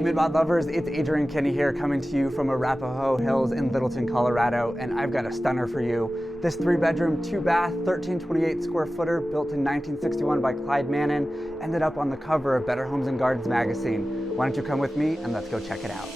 Hey Midmod lovers, it's Adrian Kenny here coming to you from Arapaho Hills in Littleton, Colorado, and I've got a stunner for you. This 3-bedroom, 2-bath, 1328 square footer built in 1961 by Clyde Mannon ended up on the cover of Better Homes and Gardens magazine. Why don't you come with me and let's go check it out.